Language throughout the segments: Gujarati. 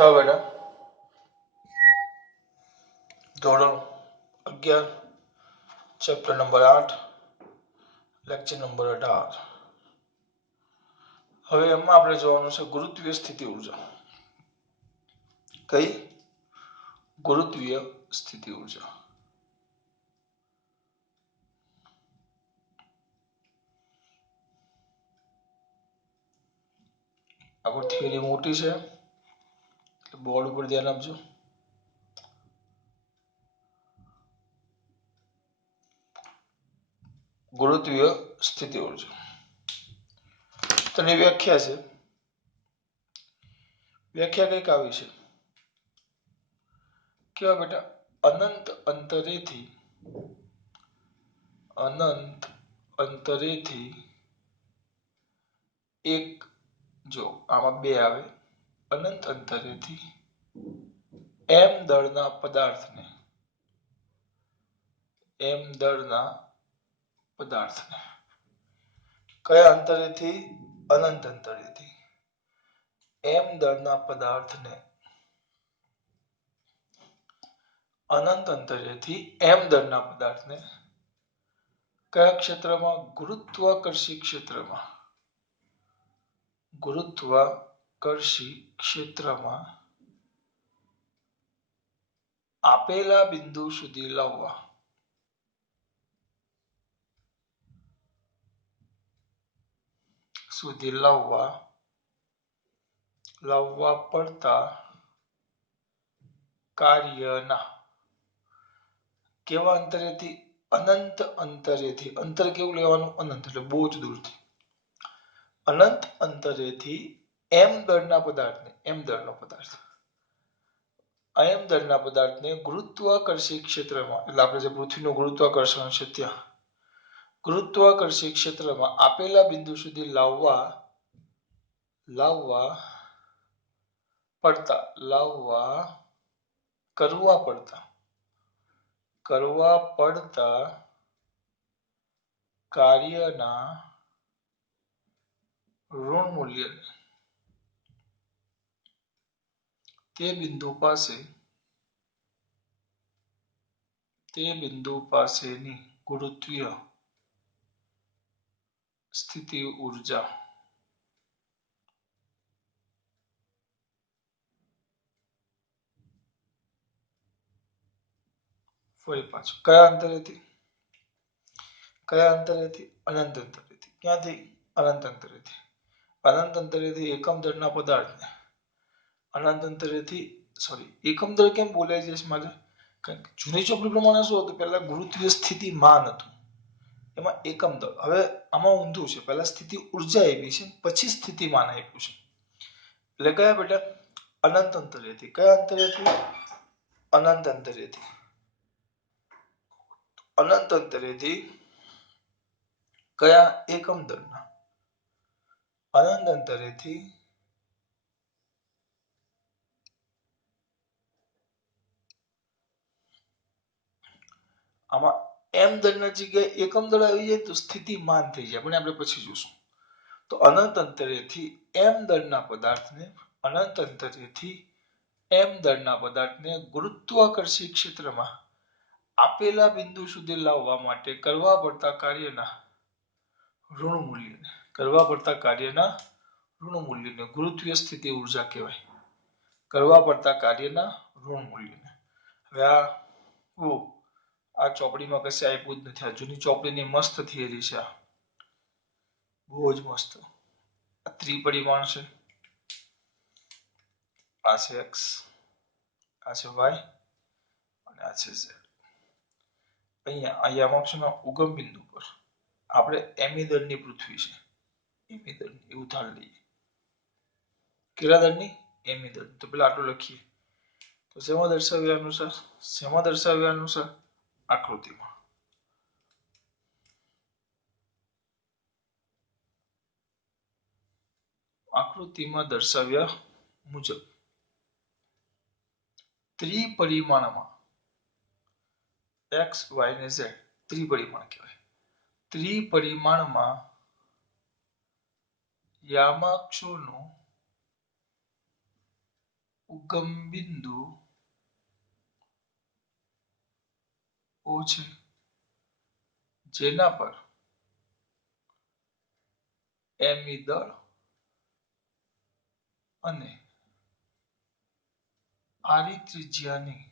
ચાલો બેટા, ધોરણ 11 ચેપ્ટર નંબર 8 લેક્ચર નંબર 18. હવે એમાં આપણે જોવાનું છે ગુરુત્વીય સ્થિતિ ઉર્જા. કઈ? ગુરુત્વીય સ્થિતિ ઉર્જા. આખું થિયરી મોટી છે એટલે બોર્ડ ઉપર ધ્યાન આપજો. ગુરુત્વીય સ્થિતિ ઉર્જા તેની વ્યાખ્યા છે. વ્યાખ્યા કઈક આવી છે. કેવા બેટા? અનંત અંતરેથી એક, જો આમાં બે આવે, અનંત અંતરેથી m દળના પદાર્થને કયા અંતરેથી? અનંત અંતરેથી m દળના પદાર્થને કયા ક્ષેત્રમાં? ગુરુત્વાકર્ષી ક્ષેત્રમાં આપેલા બિંદુ સુધી લાવવા પડતા કાર્યના કેવા અંતરેથી? અનંત અંતરેથી. અંતર કેવું લેવાનું? અનંત, એટલે બહુ જ દૂરથી. અનંત અંતરેથી m દળના પદાર્થને ગુરુત્વાકર્ષી ક્ષેત્રમાં, એટલે આપણે જે પૃથ્વીનું ગુરુત્વાકર્ષણ છે ત્યાં ગુરુત્વાકર્ષી ક્ષેત્રમાં આપેલા બિંદુ સુધી લાવવા કરવા પડતા કાર્યના ઋણ મૂલ્યને તે બિંદુ પાસેની ગુરુત્વીય સ્થિતિ ઉર્જા ફરી પાછું કયા અંતરેથી? અનંત અંતરેથી. ક્યાંથી? અનંત અંતરેથી એકમ દળના પદાર્થને એકમ દળ કેમ બોલાય છે મારે? કારણ કે જૂની ચોપડી પ્રમાણે શું હતું? પહેલા ગુરુત્વીય સ્થિતિમાન હતું, એમાં એકમ દળ. હવે આમાં ઊંધું છે, પહેલા સ્થિતિ ઉર્જા આપી છે, પછી સ્થિતિમાન આપ્યું છે. એટલે કયા બેટા? અનંત અંતરેથી. કયા અંતરેથી? અનંત અંતરેથી કયા એકમ દળના? અનંત અંતરેથી આમાં m દળના જગ્યાએ એકમ દળ આવી જાય તો સ્થિતિમાન થઈ જાય, પણ આપણે પછી જોશું. તો અનંત અંતરેથી m દળના પદાર્થને ગુરુત્વાકર્ષી ક્ષેત્રમાં આપેલા બિંદુ સુધી લાવવા માટે કરવા પડતા કાર્યના ઋણ મૂલ્યને ગુરુત્વીય સ્થિતિ ઉર્જા કહેવાય. કરવા પડતા કાર્યના ઋણ મૂલ્યને. હવે આ ચોપડીમાં કશે આપ્યું જ નથી. આ જૂની ચોપડીની મસ્ત થિયરી છે. બહુ જ મસ્ત. આ ત્રિપરિમાણ છે. આ છે x, આ છે y અને આ છે z. અહીંયા છે ઉગમ બિંદુ પર આપણે એમી દળની પૃથ્વી છે. એમી દળની એવું ધારી લઈએ. કેટલા દળની? એમી દળ. તો પેલા આટલું લખીએ. તો શેમાં દર્શાવ્યા અનુસાર? આકૃતિમાં દર્શાવ્યા મુજબ ત્રિપરિમાણમાં x, y ને z ત્રિપરિમાણ કહેવાય. ત્રિપરિમાણમાં યામાક્ષોનું ઉગમ બિંદુ ઓ છે જેના પર એમી દળ અને આરી ત્રિજ્યાની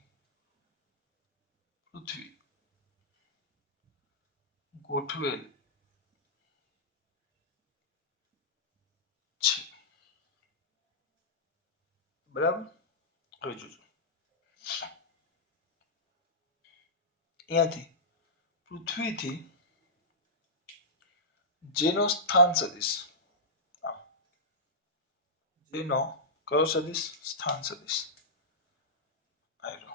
પૃથ્વી ગોઠવેલ છે. બરાબર. હવે જોજો અહીંયાથી પૃથ્વીથી જેનો સ્થાન સદિશ જેનો કયો સદિશ સ્થાન સદિશ આયરો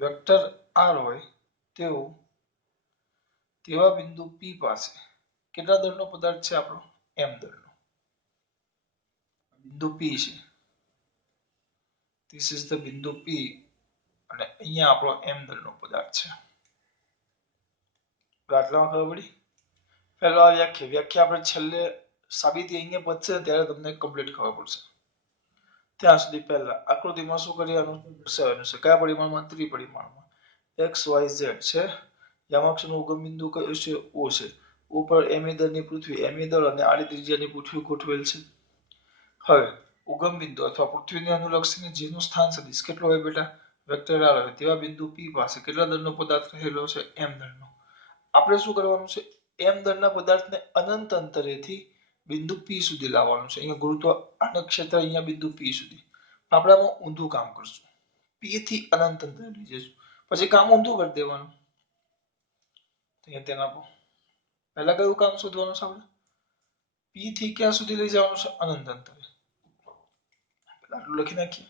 વેક્ટર આર હોય તેવા બિંદુ પી પાસે કેટલા દળનો પદાર્થ છે આપણો એમ દળનો બિંદુ પી છે. ધીસ ઇઝ ધ બિંદુ પી અને અહીંયા આપણો એમ દળનો પદાર્થ છે. આટલામાં ખબર પડી. પહેલા વ્યાખ્યા આપણે છેલ્લે સાબિતી અહીંયા પતશે ત્યારે તમને કમ્પ્લીટ ખબર પડશે. ત્યાં સુધી પહેલા આકૃતિમાં શું કરવાનું દર્શાવવાનું છે કયા પરિમાણમાં ત્રિપરિમાણમાં એક્સ વાય ઝેડ છે. યામાક્ષનું ઉગમ બિંદુ કયું છે ઓ છે. ઉપર એમી દળની પૃથ્વી એમી દળ અને આડી ત્રિજ્યાની પૃથ્વી ગોઠવેલ છે. હવે ઉગમ બિંદુ અથવા પૃથ્વીને અનુલક્ષીને જેનું સ્થાન સદિશ કેટલો હોય બેટા વેક્ટર આર હોય તેવા બિંદુ પી પાસે કેટલા દળનો પદાર્થ રહેલો છે એમ દળનો. આપણે શું કરવાનું છે એમ દળના પદાર્થને અનંત અંતરેથી બિંદુ પી સુધી લાવવાનું છે. અહીંયા ગુરુત્વ આનું ક્ષેત્ર અહીંયા બિંદુ પી સુધી. આપણે આમાં ઊંધું કામ કરશું. પી થી અનંત અંતરે લઈ જઈશું. પછી કામ ઊંધું કરી દેવાનું. અહીંયા તેના પહેલા કયું કામ શોધવાનું છે આપણે પી થી ક્યાં સુધી લઈ જવાનું છે અનંત અંતરે. પહેલા આટલું લખી નાખીએ.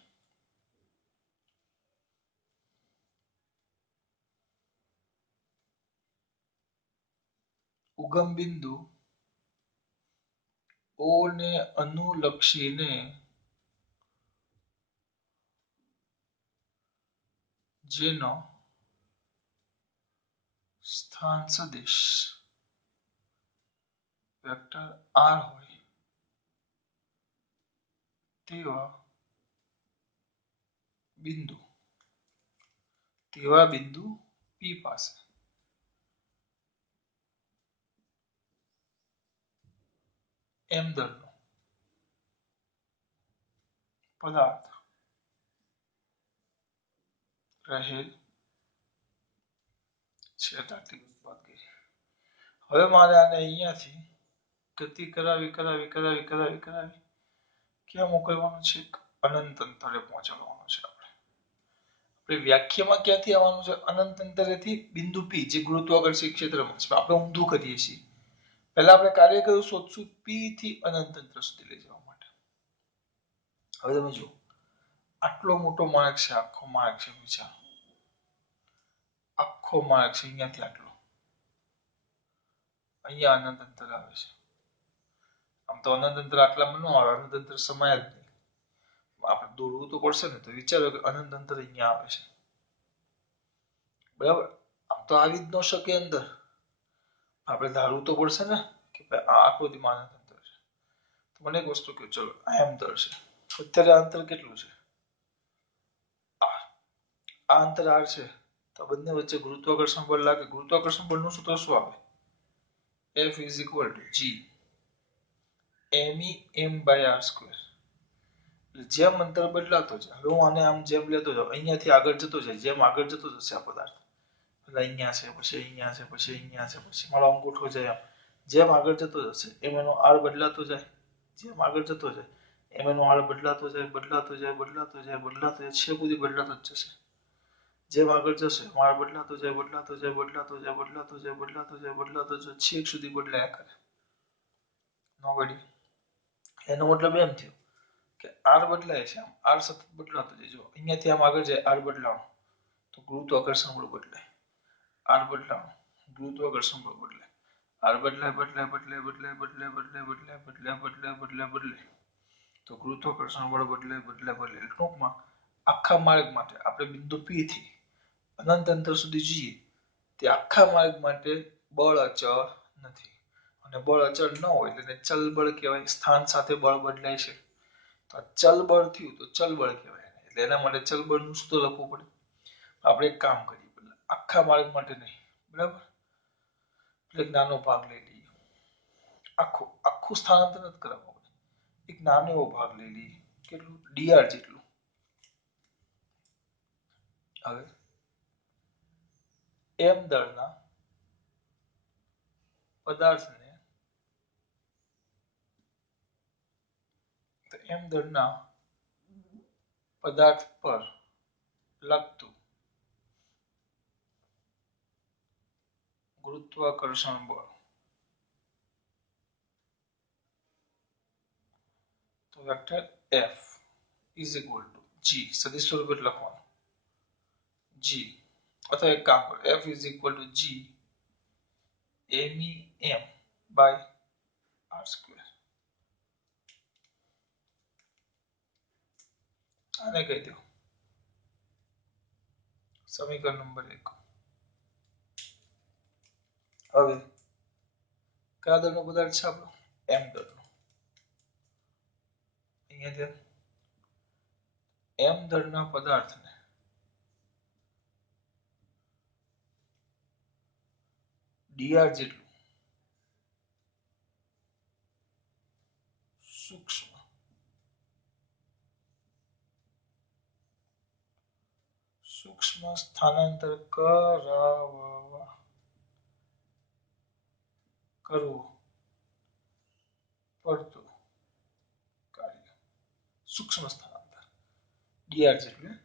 ઉગમ બિંદુ ઓ ને અનુલક્ષીને જેનો સ્થાન સદિશ વેક્ટર આર હોય તેવા બિંદુ પી પાસે એમ દળનો પદાર્થ રહેલ છે. હવે મારે આને અહીંયાથી ગતિ કરાવી ક્યાં મોકલવાનું છે અનંત અંતરે પહોંચાડવાનું છે. આપણે વ્યાખ્યામાં ક્યાંથી આવવાનું છે અનંત અંતરેથી બિંદુ પી જે ગુરુત્વાકર્ષણ ક્ષેત્રમાં છે. આપણે ઊંધું કરીએ છીએ. પહેલા આપણે કાર્ય કયું શોધશું પી થી અનંત અંતર સુધી લઈ જવા માટે. હવે તમે જુઓ આટલો મોટો માર્ગ છે આખો માર્ગ છે વિચાર આખો માર્ગ છે અહીંયાથી આટલો અહીંયા અનંત અંતર આવે છે. આમ તો અનંત અંતર આટલામાં ન આવે અનંત અંતર સમાય જ નહીં. આપણે દોડવું તો પડશે ને તો વિચારો કે અનંત અંતર અહીંયા આવે છે બરાબર. આમ તો આવી જ ન શકે અંદર. આપણે ધારવું તો પડશે ને કે આ આકૃતિમાં અનંત અંતર છે. તો મને એક વસ્તુ કહો ચલો આ અંતર છે અત્યારે અંતર કેટલું છે આ અંતર આર છે તો બંને વચ્ચે ગુરુત્વાકર્ષણ બળ લાગે. ગુરુત્વાકર્ષણ બળનું સૂત્ર શું આવે F is equal to G MEM/r². જેમ અંતર બદલાતો જાય હવે હું આને આમ જેમ લેતો જાઉં અહીંયાથી આગળ જતો જાય જેમ આગળ જતો જશે આ પદાર્થ અહીંયા છે પછી અહીંયા છે પછી અહીંયા છે પછી મારો અંગૂઠો જાય જેમ આગળ જતો જશે એમ એનો આર બદલાતો જાય. જેમ આગળ જતો જાય એમ એનો આર બદલાતો જાય છેક સુધી બદલાતો જ જશે. જેમ આગળ જશે આર બદલાતો જાય છેક સુધી બદલાયા કરે. નો વળી એનો મતલબ એમ થયો કે આર બદલાય છે આર સતત બદલાતો જાય. જો અહીંયાથી આમ આગળ જાય આર બદલાણો તો ગુરુત્વાકર્ષણ બળ બદલાય. આર બદલાણો ગુરુત્વાકર્ષણ બળ બદલાય. આર બદલાય તો ગુરુત્વાકર્ષણ બળ બદલાય. ટૂંકમાં આખા માર્ગ માટે આપણે બિંદુ પી થી અનંત અંતર સુધી જઈએ તે આખા માર્ગ માટે બળ અચળ નથી. અને બળ અચળ ન હોય એટલે ચલ બળ કહેવાય. સ્થાન સાથે બળ બદલાય છે તો ચલ બળ થયું તો ચલ બળ કહેવાય. એટલે એના માટે ચલ બળનું સૂત્ર લખવું પડે. આપણે એક કામ કરીએ, આખા માર્ગ માટે નહીં, બરાબર, એક નાનો ભાગ લઈ લઈએ. આખું આખું સ્થાનાંતર નથી કરાવવું, એક નાનો એવો ભાગ લઈ લઈએ. કેટલું? dr જેટલું. હવે m દળના પદાર્થને m દળના પદાર્થ પર લાગતું ગુરુત્વાકર્ષણ બળ, તો vector F is equal to G, સદિશ સ્વરૂપે લખવાનું G, અથવા એક કામ કરો, F is equal to G MEM by r square. આને કહી દો સમીકરણ નંબર 1. હવે કયા દળનો પદાર્થ છે આપણો? m દળનો. અહીંયા m દળના પદાર્થને dr જેટલું સૂક્ષ્મ સ્થાનાંતર કરવું પડતું કાર્ય. સૂક્ષ્મ સ્થાનાંતર dr જેટલું.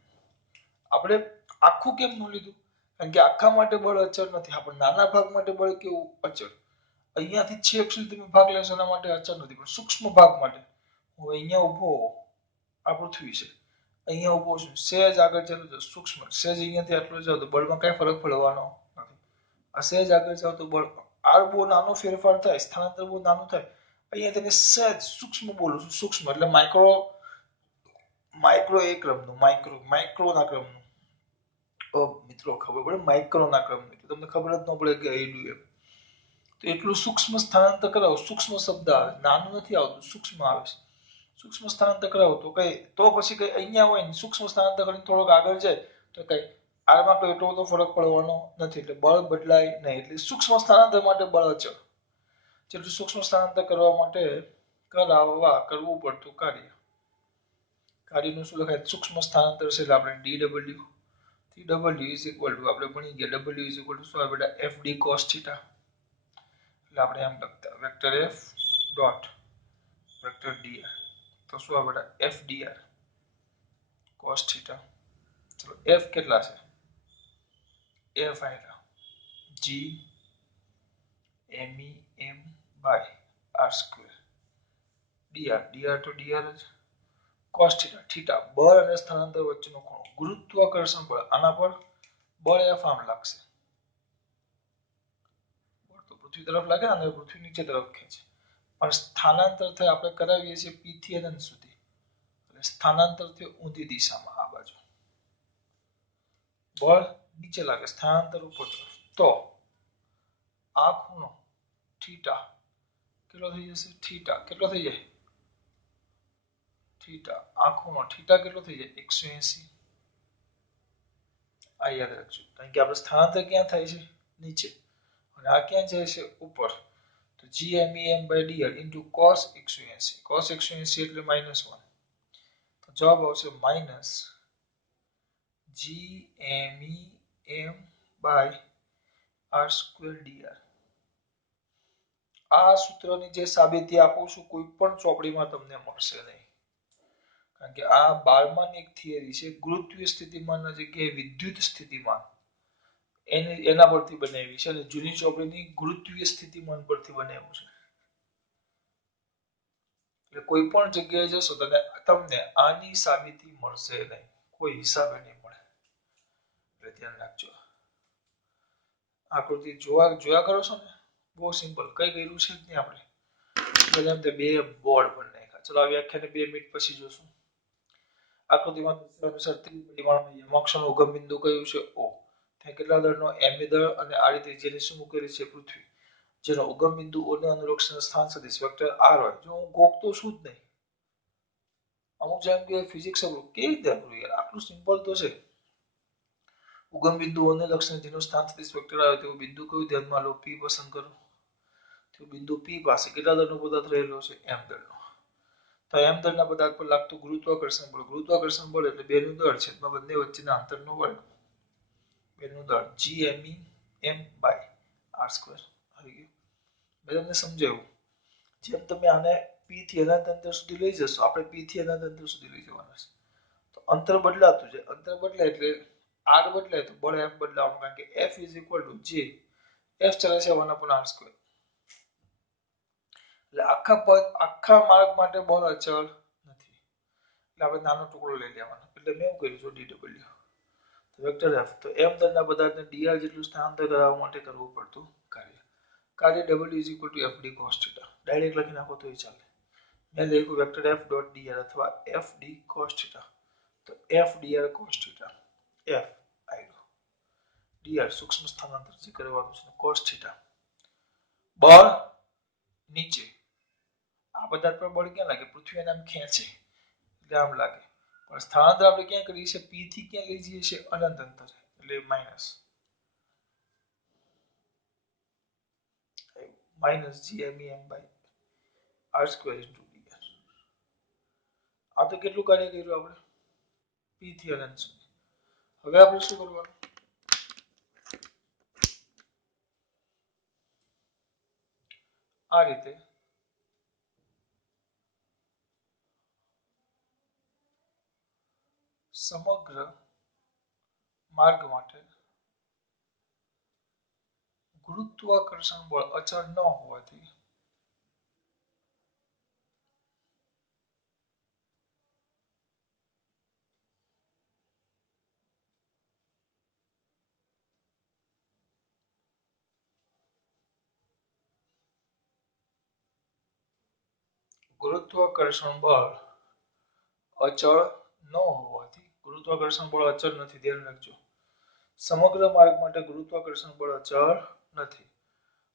આપણે આખું કેમ ન લીધું? કારણ કે આખા માટે બળ અચળ નથી. આપણે નાના ભાગ માટે બળ કેવું? અચળ. અહીંયાથી છેક સુધી તમે ભાગ લેશો એના માટે અચળ નથી, પણ સૂક્ષ્મ ભાગ માટે હું અહીંયા ઊભો, આ પૃથ્વી છે, અહીંયા ઊભો છું, સહેજ આગળ ચાલો તો સૂક્ષ્મ, સહેજ અહીંયાથી આટલો જાવ તો બળમાં કઈ ફરક પડવાનો નથી. આ સહેજ આગળ જાવ તો બળ, આ બહુ નાનો ફેરફાર થાય, સ્થાનાંતર બહુ નાનું થાય. અહીંયા તેને સહેજ સૂક્ષ્મ બોલું છું, સૂક્ષ્મ એટલે માઇક્રો, માઇક્રો એ ક્રમનું, માઇક્રોના ક્રમનું. મિત્રો ખબર પડે માઇક્રોના ક્રમનું, એટલે તમને ખબર જ ન પડે કે એડું એમ. તો એટલું સૂક્ષ્મ સ્થાનાંતર કરાવો. સૂક્ષ્મ શબ્દ આવે, નાનું નથી આવતું, સૂક્ષ્મ આવે છે. સૂક્ષ્મ સ્થાનાંતર કરાવો તો કઈ, તો પછી કઈ અહીંયા હોય ને સૂક્ષ્મ સ્થાનાંતર કરીને થોડોક આગળ જાય તો કઈ આમાં તો એટલો બધો ફરક પડવાનો નથી, એટલે બળ બદલાય નહીં. એટલે સૂક્ષ્મ સ્થાનાંતર માટે બળ અચળ. જેટલું સૂક્ષ્મ સ્થાનાંતર કરવા માટે કરવું પડતું કાર્ય. કાર્યનું શું લખાય? સૂક્ષ્મ સ્થાનાંતર છે એટલે આપણે dw. W is equal to, આપણે ભણી ગયા, W is equal to શું આવે બેટા? FD cos θ. એટલે આપણે એમ લખતા vector F dot vector dr, તો શું આવે બેટા? F dr cos θ. ચલો F કેટલા છે? F આયલા G MEM by r square. dr તો dr જ. cos θ, બળ અને સ્થાનાંતર વચ્ચેનો ખૂણો, ગુરુત્વાકર્ષણ બળ. આના પર બળ F આમ લાગશે, બળ તો પૃથ્વી તરફ લાગે અને પૃથ્વી નીચે તરફ ખેંચે, પણ સ્થાનાંતર થાય આપણે કરાવીએ છીએ P થી અનંત સુધી, એટલે સ્થાનાંતર થી ઊંધી દિશામાં આ બાજુ. બળ નીચે લાગે, સ્થાનાંતર ઉપર તરફ. તો આ ખૂણો થીટા કેટલો થઈ જશે? થીટા કેટલો થઈ જાય? થીટા, આ ખૂણો થીટા કેટલો થઈ જાય? 180. આ યાદ રાખજો, કારણ કે આપણે સ્થાનાંતર ક્યાં થાય છે? નીચે, અને આ ક્યાં જાય છે? ઉપર. તો GMEM by dr into cos 180. cos 180 એટલે -1. તો જવાબ આવશે minus GMEM by r square dr. આ સૂત્રની જે સાબિતી આપું છું કોઈ પણ ચોપડીમાં તમને મળશે નહીં, કારણ કે આ 12માની એક થિયરી છે, ગુરુત્વીય સ્થિતિમાનના જગ્યાએ વિદ્યુત સ્થિતિમાન, એના પરથી બનાવી છે, અને જૂની ચોપડીની ગુરુત્વીય સ્થિતિમાન પરથી બનાવ્યું છે. એટલે કોઈ પણ જગ્યાએ જશો તો તમને આની સાબિતી મળશે નહીં, કોઈ હિસાબે નહીં મળે. એટલે ધ્યાન રાખજો. આકૃતિ જોયા કરો છો ને, બહુ સિમ્પલ, કઈ કર્યું છે જ નહીં આપણે. બધા એમ બે બોર્ડ પર નાખ્યા. ચલો આ વ્યાખ્યાને 2 મિનિટ પછી જોશું. આકૃતિમાં અનુસાર ત્રિપરિમાણમાં યમકક્ષનું ઉગમ બિંદુ કયું છે? O. ત્યાં કેટલા દળનો? M દળ, અને આ રીતે જેને શું મૂકેલી છે? પૃથ્વી. જેનો ઉગમ બિંદુ O ને અનુલક્ષીને સ્થાન સદિશ વેક્ટર R હોય. જો હું ગોખતો છું જ નહીં. અમુક જેમ કે ફિઝિક્સ કેવી રીતે કરું યાર, આટલું સિમ્પલ તો છે. ઉગમ બિંદુ O ને લક્ષીને જેનું સ્થાન સદિશ વેક્ટર આવે તેવું બિંદુ કયું ધ્યાનમાં લો, P પસંદ કરો. તો બિંદુ P પાસે કેટલા દળનો પદાર્થ રહેલો છે? m દળનો. તો m દળના પદાર્થ પર લાગતું ગુરુત્વાકર્ષણ બળ, ગુરુત્વાકર્ષણ બળ એટલે બેનું દળ છેદમાં બંને વચ્ચેના અંતરનો વર્ગ. બેનું દળ Gme m/r². આવી ગયું. મેં તમને સમજાવ્યું. જેમ તમે આને P થી અનંત અંતર સુધી લઈ જશો, આપણે P થી અનંત અંતર સુધી લઈ જવાના છે. તો અંતર બદલાતું છે. અંતર બદલાય એટલે r બદલાય તો બળ f બદલાવાનું, કારણ કે F = G. F ચાલે છે 1/r². એટલે આખા માર્ગ માટે બળ અચળ નથી. એટલે આપણે નાનો ટુકડો લઈ લેવાનો. એટલે મેં એવું કર્યું છે dw વેક્ટર f. તો m દળના પદાર્થને dr જેટલું સ્થાનાંતર કરાવવા માટે કરવું પડતું કાર્ય. કાર્ય w = fd cos θ. ડાયરેક્ટ લખી નાખો તો ચાલે. મેં લખ્યું વેક્ટર f ડોટ dr અથવા fd cos θ. તો f dr cos θ. f આયરો. dr સૂક્ષ્મ સ્થાનાંતર જે કરવાનું છે cos θ. બળ નીચે. આ પદાર્થ પર બળ ક્યાં લાગે? પૃથ્વી એને આમ ખેંચે એટલે આમ લાગે. પણ સ્થાનાંતર આપણે ક્યાં કરીએ છીએ? P થી ક્યાં લઈ જઈએ છીએ? અનંત અંતર. એટલે માઈનસ Gme m/r² * dr. આ તો કેટલું કાર્ય કર્યું આપણે? P થી અનંત સુધી. હવે આપણે શું કરવાનું? આ રીતે સમગ્ર માર્ગ માટે ગુરુત્વાકર્ષણ બળ અચળ ન હોવાથી ગુરુત્વાકર્ષણ બળ અચળ નથી. ધ્યાન રાખજો. સમગ્ર માર્ગ માટે ગુરુત્વાકર્ષણ બળ અચળ નથી.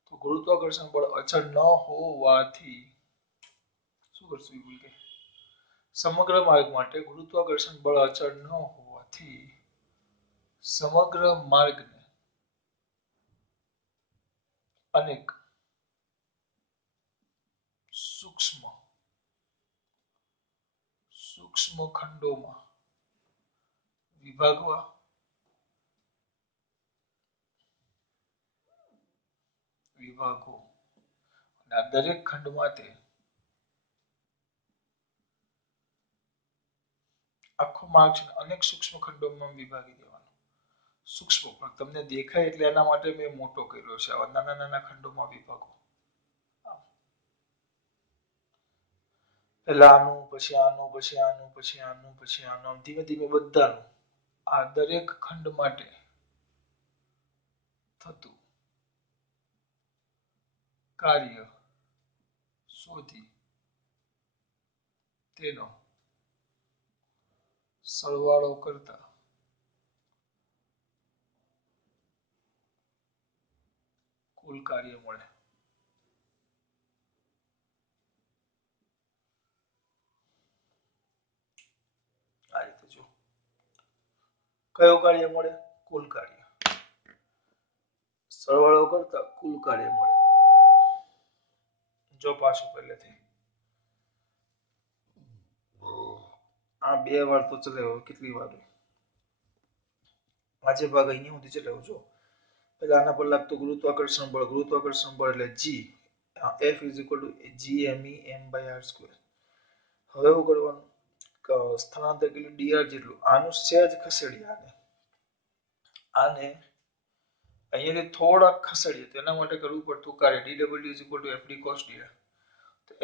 તો ગુરુત્વાકર્ષણ બળ અચળ ન હોવાથી શું કરશું? એ ભૂલ ગઈ. સમગ્ર માર્ગ માટે ગુરુત્વાકર્ષણ બળ અચળ ન હોવાથી સમગ્ર માર્ગને અનેક સૂક્ષ્મ ખંડોમાં વિભાગવા વિભાગો અને આ દરેક ખંડમાં તે આખો માર્ગ છે અનેક સૂક્ષ્મ ખંડોમાં વિભાગી દેવાનો. સૂક્ષ્મ પણ તમને દેખાય એટલે એના માટે મેં મોટો કર્યો છે. આવા નાના નાના ખંડોમાં વિભાગો. પહેલા આનું, પછી આનું, પછી આનું, પછી આનું, પછી આનું, ધીમે ધીમે બધાનું. આ દરેક ખંડ માટે થતું કાર્ય શોધી તેનો સરવાળો કરતા કુલ કાર્ય મળે. આ રીતે જો કયું કાર્ય મળે? કુલ કાર્ય. સરવાળો કરતા કુલ કાર્ય મળે. જો પાછું પહેલેથી આ બે વાર તો ચલાવ્યો. કેટલી વાર? આજે ભાગ અહીંયા સુધી ચલાવ્યો છો. પહેલા આના પર લાગતું ગુરુત્વાકર્ષણ બળ એટલે G. F = Gme m/r². હવે શું કરવાનું? સ્થાનાંતર કેટલું? dr જેટલું. આનું સહેજ ખસેડી આને અહીંયાથી થોડાક ખસેડીએ તો એના માટે કરવું પડતું કાર્ય dw = fd cos dr.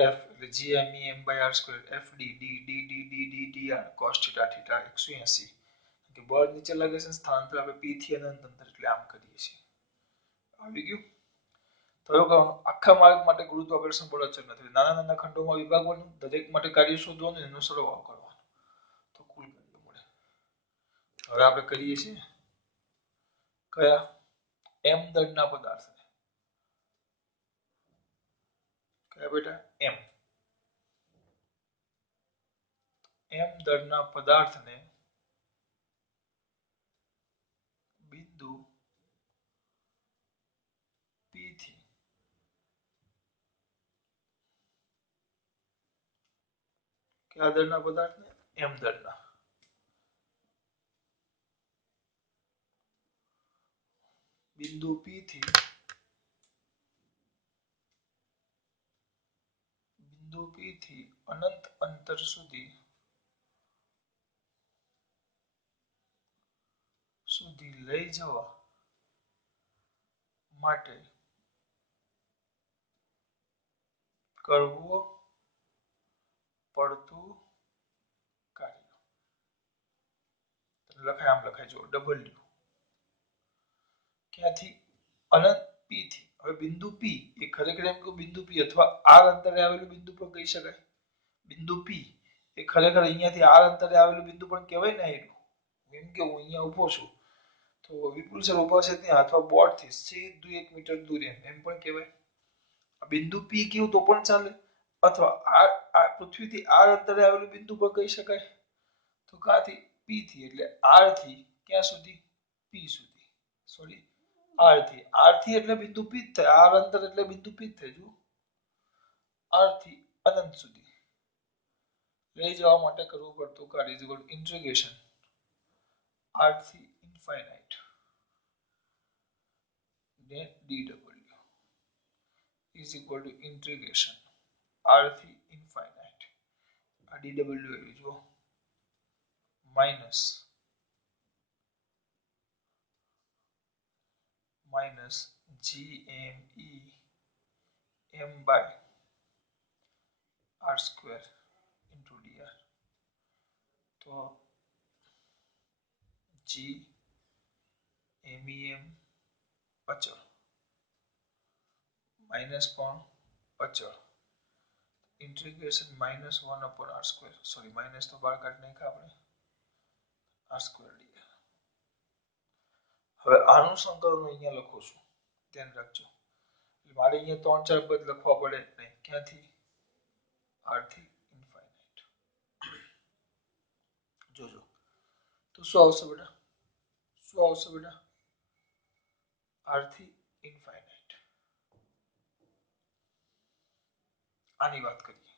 f એટલે Gme m/r². fd d cos θ 180. કે બળ નીચે લાગે છે, સ્થાનાંતર આપણે P થી અનંત અંતર એટલે આમ કરીએ છીએ. આવી ગયું? તો આખા માર્ગ માટે ગુરુત્વાકર્ષણ બળ અચળ નથી. નાના નાના ખંડોમાં વિભાગવાનું, દરેક માટે કાર્ય શોધવાનું, એનો સરવાળો કરવાનો તો કુલ કાર્ય મળે. હવે આપણે કરીએ છીએ કયા? m દળના પદાર્થને કયા બેટા એમ દળના પદાર્થને બિંદુ પી થી કયા દળના પદાર્થને એમ દળના બિંદુ પી થી અનંત અંતર સુધી લઈ જવા માટે કરવું પડતું કાર્ય લખાય આમ લખાય જો ડબલ્યુ ક્યાંથી અનંત પી થી હવે બિંદુ પી એ ખરેખર એમ કે બિંદુ પી અથવા આર અંતરે આવેલું બિંદુ પણ કહી શકાય બિંદુ પી એ ખરેખર અહીંયાથી આર અંતરે આવેલું બિંદુ પણ કહેવાય ને એમ કે હું અહીંયા ઊભો છું તો વિપુલ સર ઊભા છે ત્યાં અથવા બોર્ડ થી સીધું 1 મીટર દૂર એમ પણ કહેવાય બિંદુ પી કેવું તો પણ ચાલે અથવા આ પૃથ્વીથી આર અંતરે આવેલું બિંદુ પણ કહી શકાય તો ક્યાંથી પી થી એટલે આર થી ક્યાં સુધી પી સુધી સોરી આર થી એટલે બિંદુ પી જ થાય આર અંતર એટલે બિંદુ પી જ થાય જો આર થી અનંત સુધી લઈ જવા માટે કરવું પડતું કાર્ય is equal to integration r થી infinite then dw is equal to integration r થી infinite આ dw આવ્યું જો minus gme m by r square into dr તો g mem અચળ માઇનસ કોણ અચળ integration -1/r square sorry minus તો બહાર કાઢી નાખ્યા આપણે r સ્ક્વેર dr હવે આનું સંકલન અહીંયા લખું છું ધ્યાન રાખજો મારે અહીંયા 3-4 પદ લખવા પડે નહીં ક્યાંથી r થી ઇન્ફાઇનાઇટ જોજો તો શું આવશે બેટા r થી ઇન્ફાઇનાઇટ આની વાત કરીએ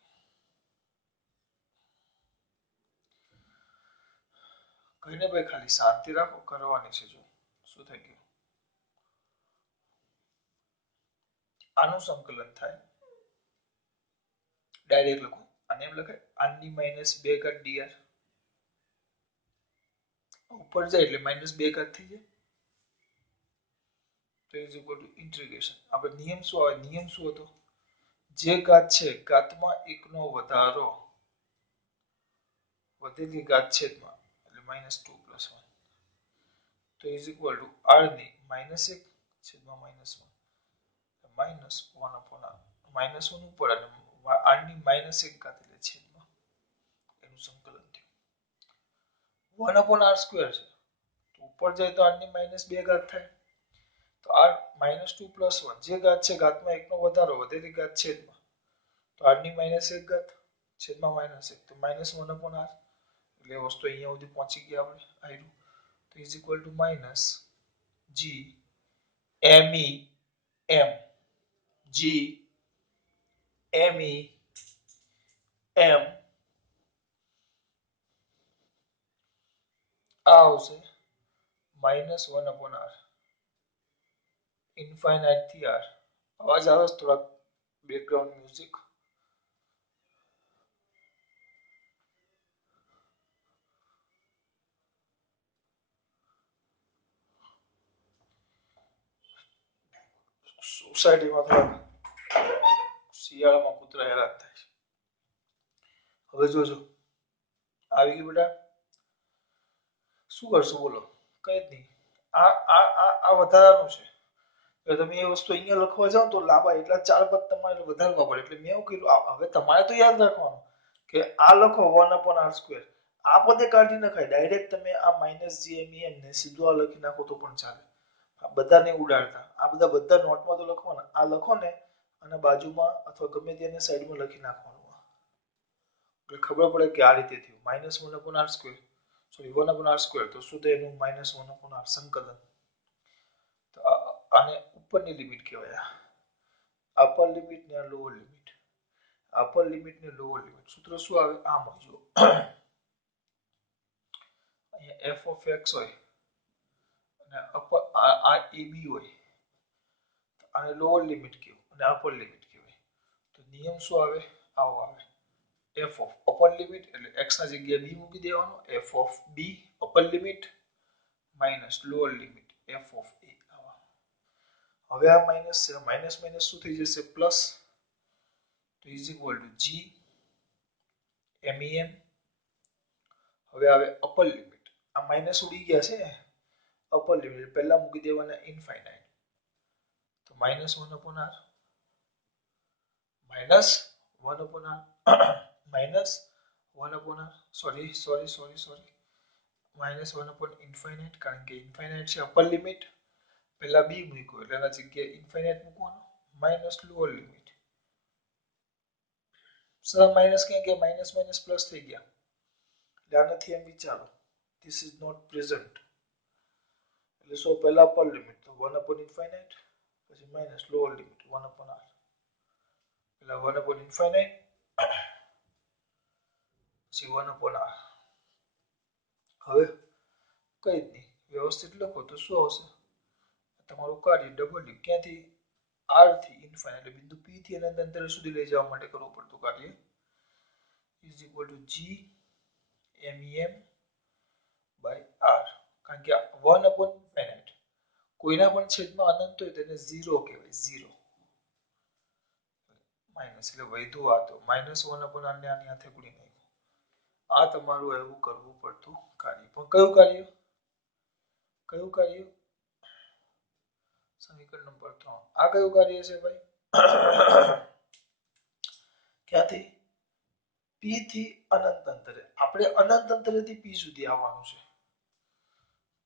કહીને ભાઈ ખાલી શાંતિ રાખો કરવાની છે જો શું થઈ ગયું આનું સંકલન થાય ડાયરેક્ટ લખો આને એમ લખાય r ની -2 ઘાત dr ઉપર જાય એટલે -2 ઘાત થઈ જાય તો ઇઝ ઇક્વલ ટુ ઇન્ટિગ્રેશન આપણે નિયમ શું આવે નિયમ શું હતો જે ઘાત છે ઘાતમાં 1 નો વધારો વધેલી ઘાત છેદમાં એટલે -2 + 1 તો ઇઝ ઇક્વલ ટુ r ની -1 છેદમાં -1 -1 ઉપર અને r ની -1 ઘાત એટલે છેદમાં એનું સંકલન થયું 1/r સ્ક્વેર છે તો ઉપર જાય તો r ની -2 ઘાત થાય તો r -2 + 1 જે ઘાત છે ઘાતમાં 1 નો વધારો વધેલી ઘાત છેદમાં તો r ની -1 ઘાત છેદમાં -1 તો -1/r એટલે વસ્તુ અહીંયા સુધી પહોંચી ગયા આપણે આયરું તો ઇઝ ઇક્વલ ટુ માઈનસ જી એમ ઈ એમ જી એમ ઈ એમ આ આવશે -1/r ઇન્ફાઇનાઇટ થી r અવાજ આવે છે થોડા બેકગ્રાઉન્ડ મ્યુઝિક સોસાયટીમાં થોડા શિયાળામાં કૂતરા હેરાન થાય હવે જોજો આવી ગયું બેટા શું કરશું બોલો કઈ જ નહીં આ વધારાનું છે એટલે તમે એ વસ્તુ અહીંયા લખવા જાઓ તો લાંબા એટલા 4 પદ તમારે વધારવા પડે એટલે મેં એવું કીધું હવે તમારે તો યાદ રાખવાનું કે આ લખો 1/r² આ પદે કાઢી નખાય ડાયરેક્ટ તમે આ -gmem ને સીધું આ લખી નાખો તો પણ ચાલે આ બધાને ઉડાડતા આ બધા નોટમાં તો લખવાના આ લખો ને અને બાજુમાં અથવા ગમે તેની સાઈડમાં લખી નાખવાનું એટલે ખબર પડે કે આ રીતે થયું -1/r², સોરી 1/r², તો શું થાય એનું -1/r સંકલન. તો આને ઉપરની લિમિટ કહેવાય, અપર લિમિટ ને લોઅર લિમિટ. અપર લિમિટ ને લોઅર લિમિટ સૂત્ર શું આવે આમ હોય જો અહીંયા f ઓફ x હોય અને અપર આ ab હોય, આને લોઅર લિમિટ કહેવાય અને અપર લિમિટ કહેવાય. તો નિયમ શું આવે આવો આવે, f ઓફ અપર લિમિટ એટલે x ના જગ્યાએ b મૂકી દેવાનો, f of b upper limit minus lower limit f of a. હવે આ માઈનસ છે, માઈનસ માઈનસ શું થઈ જશે પ્લસ, તો is equal to g MEM. હવે આવે અપર લિમિટ, આ માઈનસ ઉડી ગયા છે, અપર લિમિટ પહેલા મૂકી દેવાના ઇન્ફાઇનાઇટ, તો -1/r -1/r -1/r સોરી -1/ઇન્ફાઇનાઇટ, કારણ કે ઇન્ફાઇનાઇટ છે અપર લિમિટ, પહેલા b મૂક્યું એટલે એના જગ્યાએ ઇન્ફાઇનાઇટ મૂકવાનું, minus lower limit. Sir minus ક્યાં ગયા, માઈનસ માઈનસ પ્લસ થઈ ગયા, એટલે આનાથી એમ વિચારો ધીસ ઇઝ નોટ પ્રેઝન્ટ, એટલે સો પહેલા અપર લિમિટ તો 1/ઇન્ફાઇનાઇટ, પછી માઈનસ લોઅર લિમિટ 1/r, એટલે 1/ઇન્ફાઇનાઇટ પછી 1/r. હવે કઈ જ નહીં, વ્યવસ્થિત લખો તો શું આવશે, તમારું કાર્ય w ક્યાંથી r થી ઇન્ફાઇનાઇટ એટલે બિંદુ p થી અનંત અંતર સુધી લઈ જવા માટે કરવું પડતું કાર્ય is equal to g MEM by r. કારણ કે 1/ઇન્ફાઇનાઇટ કોઈના પણ છેદમાં અનંત હોય તેને 0 કહેવાય, 0 માઈનસ એટલે વધ્યું, આ તો -1/r ને આની સાથે ગુણી નાખ્યું. આ તમારું એવું કરવું પડતું કાર્ય. પણ કયું કાર્ય સમીકરણ નંબર 3. આ કયું કાર્ય છે ભાઈ, ક્યાંથી p થી અનંત અંતરે, આપણે અનંત અંતરેથી p સુધી આવવાનું છે,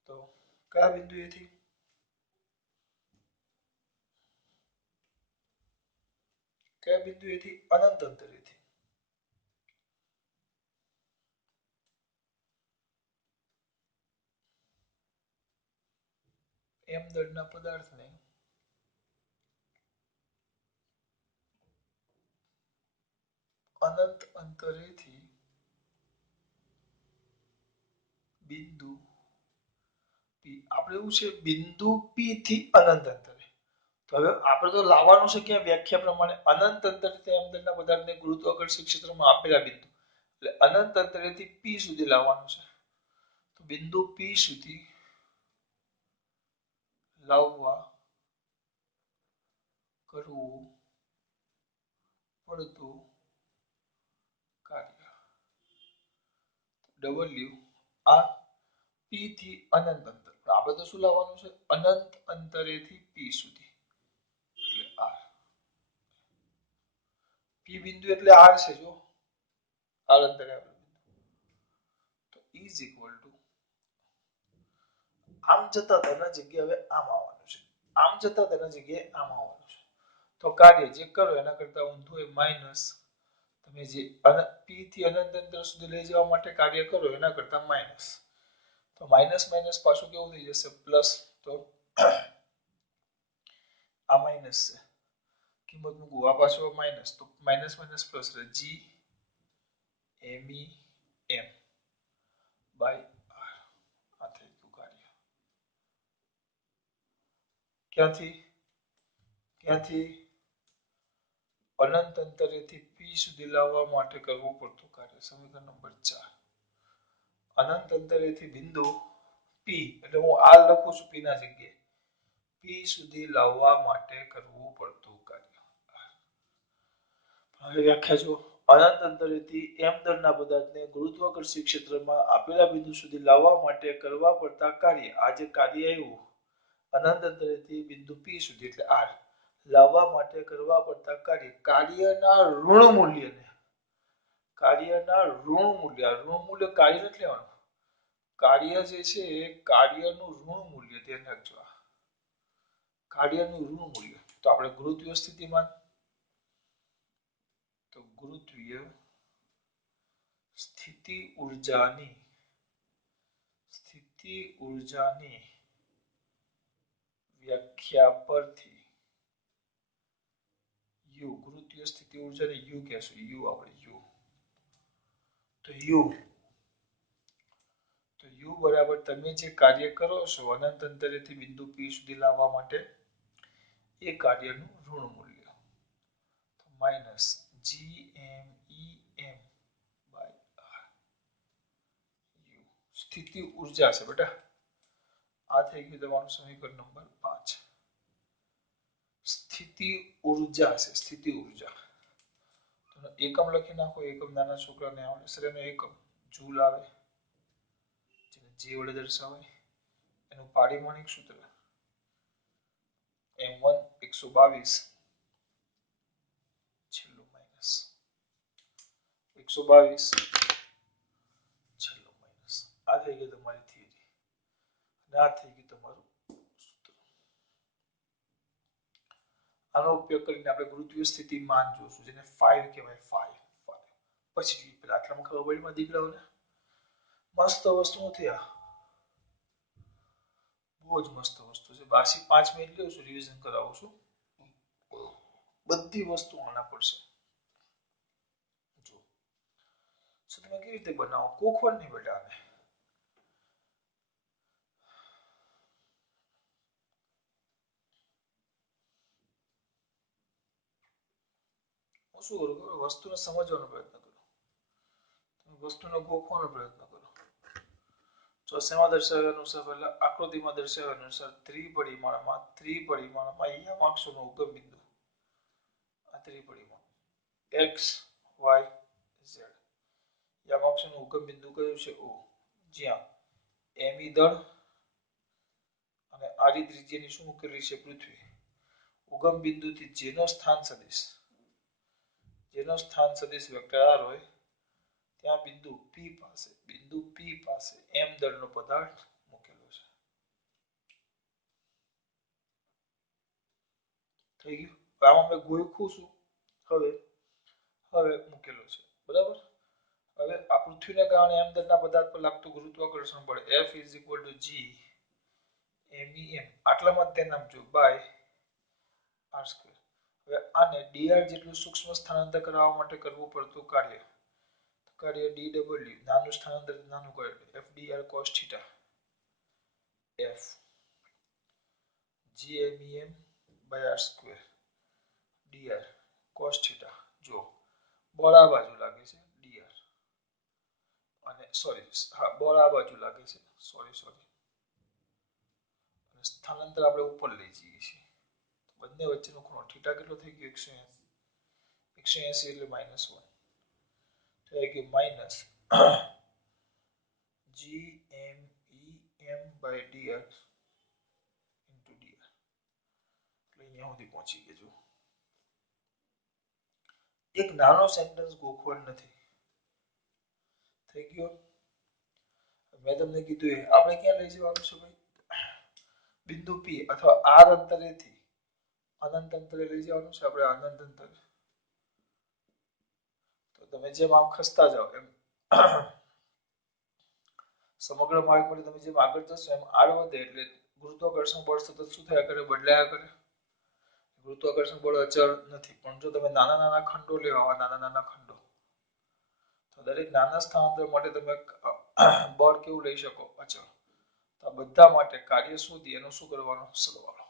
તો કયા બિંદુએથી, અનંત અંતરેથી. m દળના પદાર્થને અનંત અંતરેથી બિંદુ p, આપણે એવું છે બિંદુ p થી અનંત અંતરે, તો હવે આપણે તો લાવવાનું છે કે વ્યાખ્યા પ્રમાણે અનંત અંતરેથી m દળના પદાર્થને ગુરુત્વાકર્ષણ ક્ષેત્રમાં આપેલા બિંદુ, એટલે અનંત અંતરેથી p સુધી લાવવાનું છે. તો બિંદુ p સુધી લાવવા કરવું પડતું કાર્ય w, આ p થી અનંત અંતર, આપણે તો શું લાવવાનું છે અનંત અંતરેથી p સુધી, એટલે r. p બિંદુ એટલે r છે, જો r અંતરે આવેલું બિંદુ, તો ઇઝ ઇક્વલ ટુ આમ જતા તેના જગ્યાએ હવે આમ આવવાનું છે, આમ જતા તેના જગ્યાએ આમ આવવાનું છે. તો કાર્ય જે કરો એના કરતા ઊંધું એ માઈનસ, તમે જે p થી અનંત અંતર સુધી લઈ જવા માટે કાર્ય કરો એના કરતા માઈનસ, તો માઈનસ માઈનસ પાછું કેવું થઈ જશે પ્લસ, તો આ માઈનસ છે, કિંમત મૂકવું આ પાછું માઈનસ, તો માઈનસ માઈનસ પ્લસ રહે, g MEM બાય r. આ થઈ ગયું કાર્ય. ક્યાંથી અનંત અંતરેથી p સુધી લાવવા માટે કરવું પડતું કાર્ય, સમીકરણ નંબર 4. અનંત અંતરેથી બિંદુ p, એટલે હું r લખું છું p ના જગ્યાએ, p સુધી લાવવા માટે કરવું પડતું કાર્ય. હવે વ્યાખ્યા જો, અનંત અંતરેથી m દળના પદાર્થને ગુરુત્વાકર્ષણ ક્ષેત્રમાં આપેલા બિંદુ સુધી લાવવા માટે કરવા પડતા કાર્ય, આ જે કાર્ય આવ્યું અનંત અંતરેથી બિંદુ p સુધી એટલે r લાવવા માટે કરવા પડતા કાર્યના ઋણ મૂલ્યને, ઋણ મૂલ્ય કાર્ય નથી લેવાનું, કાર્ય જે છે એ કાર્યનું ઋણ મૂલ્ય, ધ્યાન રાખજો, કાર્યનું ઋણ મૂલ્ય, તો આપણે ગુરુત્વીય સ્થિતિમાન તો ગુરુત્વીય સ્થિતિ ઉર્જાની વ્યાખ્યા પરથી યુ ગુરુત્વીય સ્થિતિ ઉર્જાને યુ કહેશું. યુ આપણે યુ તો યુ બરાબર તમે જે કાર્ય કરો છો અનંત અંતરેથી બિંદુ પી સુધી લાવવા માટે એ કાર્યનું ઋણ મૂલ્ય minus GMEM by r U સ્થિતિ ઉર્જા છે બેટા. આ થઈ ગયું તમારું સમીકરણ નંબર 5. સ્થિતિ ઉર્જા છે. સ્થિતિ ઉર્જા એકમ લખી નાખો. એકમ નાના છોકરાને આવડે સર એનો એકમ જૂલ આવે જેને જે વડે દર્શાવાય. એનું પારિમાણિક સૂત્ર M1 122 છેલ્લું માઇનસ 122 છેલ્લું માઇનસ. આ થઈ ગઈ તમારી થિયરી અને આ થઈ ગયું તમારું સૂત્ર. આનો ઉપયોગ કરીને આપણે ગુરુત્વીય સ્થિતિમાન જોશું જેને 5 કહેવાય. 5 પછી જોઈએ. પેલા આટલામાં ખબર પડી મારા દીકરાઓને? મસ્ત વસ્તુ નથી આ. બહુ જ મસ્ત વસ્તુ છે. બાકી 5 મિનિટ લેવું છું, રિવિઝન કરાવું છું. બધી વસ્તુ આના પડશે. જો તમે કેવી રીતે બનાવો? કોખવડ નહીં બેટા. આને હું શું કરું ખબર? વસ્તુને સમજવાનો પ્રયત્ન કરો. તમે વસ્તુને ગોખવાનો પ્રયત્ન કરો. તો શેમાં દર્શાવ્યા અનુસાર પહેલા આકૃતિમાં દર્શાવ્યા અનુસાર ત્રિપરિમાણમાં યમાક્ષનું ઉગમ બિંદુ આ ત્રિપરિમાણ x y z યમાક્ષનું ઉગમ બિંદુ કયું છે? O જ્યાં me દળ અને આડી ત્રિજ્યાની શું મૂકેલી છે? પૃથ્વી. ઉગમ બિંદુથી જેનો સ્થાન સદિશ વેક્ટર r હોય ત્યાં બિંદુ P પાસે m દળનો પદાર્થ મૂકેલો છે. થઈ ગયું? આમાં મેં ગોખ્યું છું. હવે મૂકેલો છે. બરાબર. હવે આ પૃથ્વીને કારણે m દળના પદાર્થ પર લાગતું ગુરુત્વાકર્ષણ બળ F G MEM આટલામાં જ ધ્યાન આપજો બાય r². હવે આને dr જેટલું સૂક્ષ્મ સ્થાનાંતર કરવા માટે કરવું પડતું કાર્ય dw નાનું સ્થાનાંતર નાનું કરે FDR cos θ F GMEM by r² dr cos θ. જો બળ આ બાજુ લાગે છે dr અને બળ આ બાજુ લાગે છે અને સ્થાનાંતર આપણે ઉપર લઈ જઈએ છીએ. બંને વચ્ચેનો ખૂણો થીટા કેટલો થઈ ગયો? 180 એટલે -1 થઈ ગયું minus GMEM by dr into dr. અહીંયા સુધી પહોંચી ગયો. એક નાનો સેન્ટેન્સ ગોખવાનો નથી. થઈ ગયો? મેં તમને કીધું આપણે ક્યાં લઈ જવાનું છે ભાઈ? બિંદુ P અથવા r અંતરેથી અનંત અંતરે લઈ જવાનું છે આપણે. અનંત અંતરે તો તમે જેમ આમ ખસતા જાઓ એમ સમગ્ર માર્ગ પર તમે જેમ આગળ જશો એમ r વધે એટલે ગુરુત્વાકર્ષણ બળ સતત શું થયા કરે? બદલાયા કરે. ગુરુત્વાકર્ષણ બળ અચળ નથી. પણ જો તમે નાના નાના ખંડો લેવા તો દરેક નાના સ્થાનાંતર માટે તમે બળ કેવું લઈ શકો? અચળ. તો આ બધા માટે કાર્ય શોધી એનો શું કરવાનો? સરવાળો.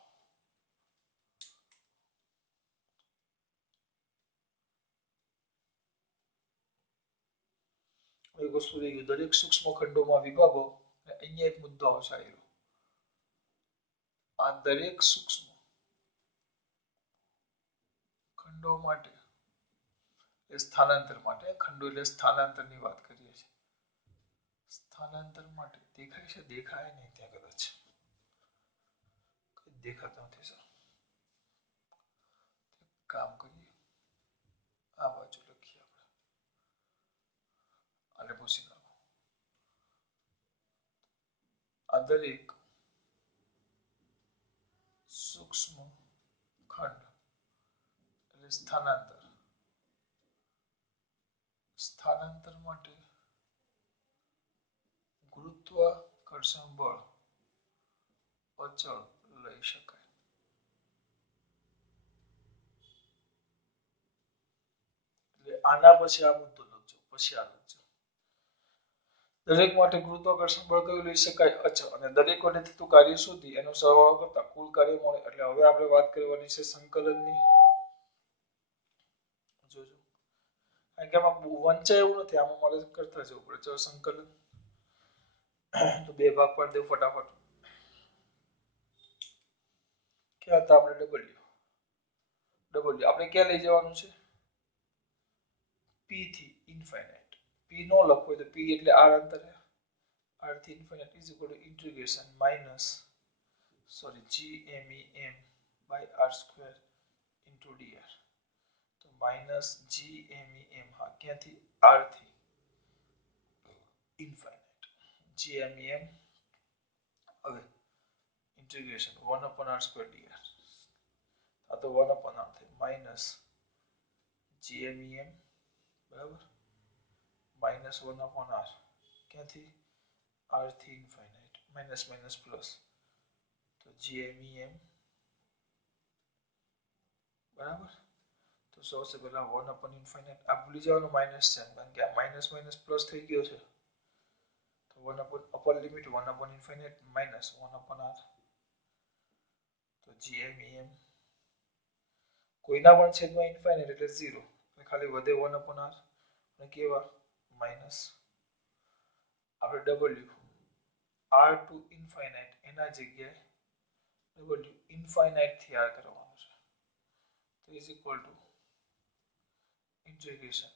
એક વસ્તુ થઈ ગયું. દરેક સૂક્ષ્મ ખંડોમાં વિભાગો. અહીંયા એક મુદ્દો આવશે. આ દરેક સૂક્ષ્મ ખંડો માટે સ્થાનાંતર માટે ખંડો એટલે સ્થાનાંતરની વાત કરીએ છીએ. સ્થાનાંતર માટે દેખાય છે? દેખાય નહીં ત્યાં કદાચ દેખાતું નથી સર. કામ કરીએ આ બાજુ લખીએ આપણે. આને પૂછી નાખો. આ દરેક સૂક્ષ્મ ખંડ એટલે સ્થાનાંતર સ્થાનાંતર માટે ગુરુત્વાકર્ષણ બળ અચળ લઈ શકાય. એટલે આના પછી આ મુદ્દો લખજો, પછી આ લખજો. દરેક માટે ગુરુત્વાકર્ષણ બળ કયું લઈ શકાય? અચળ. અને દરેક વડે થતું કાર્ય શોધી એનો સરવાળો કરતા કુલ કાર્ય મળે. એટલે હવે આપણે વાત કરવાની છે સંકલનની. જોજો, કારણ કે આમાં વંચાય એવું નથી, આમાં મારે કરતા જવું પડે. ચલો સંકલન. તો બે ભાગ પાડી દઉં ફટાફટ. ક્યાં હતા આપણે? ડબલ્યુ આપણે ક્યાં લઈ જવાનું છે? પી થી ઇન્ફાઇનાઇટ. પી નો લખો તો પી એટલે આર અંતરે, આર થી infinite is equal to integration minus gmem by r square into dr. તો માઇનસ gmem, હા, ક્યાંથી? આર થી ઇન્ફાઇનાઇટ. gmem હવે integration 1 upon r square dr. આ તો 1 upon r થાય માઇનસ gmem બરાબર માઇનસ 1 upon r ક્યાંથી? r થી ઇન્ફાઇનાઇટ માઇનસ માઇનસ પ્લસ. તો gmem બરાબર. તો સૌથી પહેલા 1 upon ઇન્ફાઇનાઇટ આ ભૂલી જવાનું માઇનસ છે, કારણ કે આ માઇનસ માઇનસ પ્લસ થઈ ગયો છે. તો 1 upon upper limit 1 upon infinite minus 1 upon r. તો gmem કોઈના પણ છેદમાં ઇન્ફાઇનાઇટ એટલે 0, એટલે ખાલી વધે 1 upon r અને કેવા માઇનસ આપણે w r ટુ ઇન્ફાઇનાઇટ એના જગ્યાએ w ઇન્ફાઇનાઇટ થી r કરવાનું છે. તો is equal to integration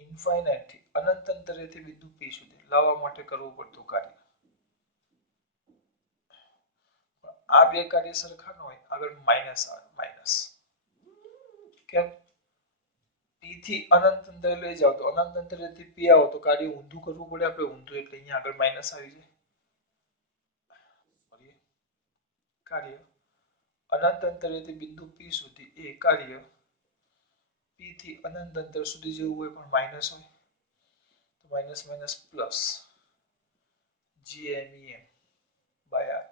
infinite થી અનંત અંતરેથી બિંદુ p સુધી લાવવા માટે કરવું પડતું કાર્ય. આ બે કાર્ય સરખા ન હોય, આગળ માઇનસ આવે. માઇનસ કેમ? p થી અનંત અંતરે લઈ જાવ તો અનંત અંતરેથી p આવો તો કાર્ય ઊંધું કરવું પડે. આપણે ઊંધું એટલે અહીંયા આગળ માઇનસ આવી જાય. કાર્ય અનંત અંતરેથી બિંદુ p સુધી એ કાર્ય p થી અનંત અંતર સુધી જેવું હોય પણ માઇનસ હોય. તો minus minus plus gmem by r.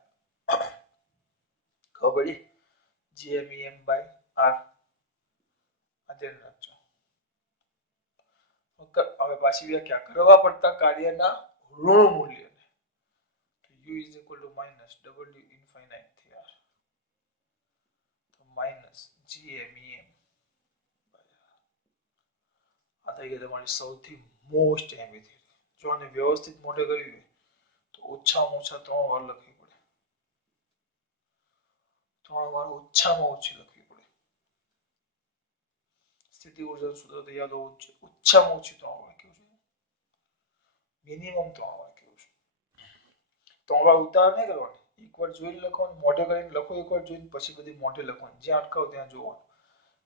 ખબર પડી? gmem by r. આ ધ્યાન રાખજો. હવે પાછી વ્યાખ્યા કરવા પડતા કાર્યના ઋણ મૂલ્યને u is equal to minus w infinite થી r. તો માઇનસ gmem આ થઈ ગઈ તમારી સૌથી મોસ્ટ એમ્બી થિયરી. જો આને વ્યવસ્થિત મોઢે કરવી હોય તો ઓછામાં ઓછા 3 વાર લખવી પડે. 3 વાર ઓછામાં ઓછી લખવી પડે. સ્થિતિ ઊર્જાનું સૂત્ર તો યાદ હોવું જ જોઈએ. ઓછામાં ઓછી 3 વાર કેવું છે, મિનિમમ 3 વાર કેવું છે. 3 વાર ઉતાવળ નહીં કરવાની. એકવાર જોઈને લખવાનું, મોઢે કરીને લખો, એકવાર જોઈને પછી બધી મોઢે લખવાની. જ્યાં અટકાવ ત્યાં જોવાનું.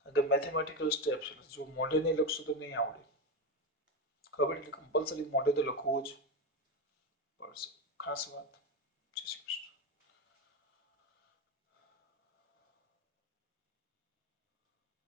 કારણ કે મેથેમેટિકલ સ્ટેપ છે, જો મોઢે નહીં લખશો તો નહીં આવડે. ખબર? એટલે કમ્પલસરી મોઢે તો લખવું જ પડશે. ખાસ વાત. જય શ્રી કૃષ્ણ.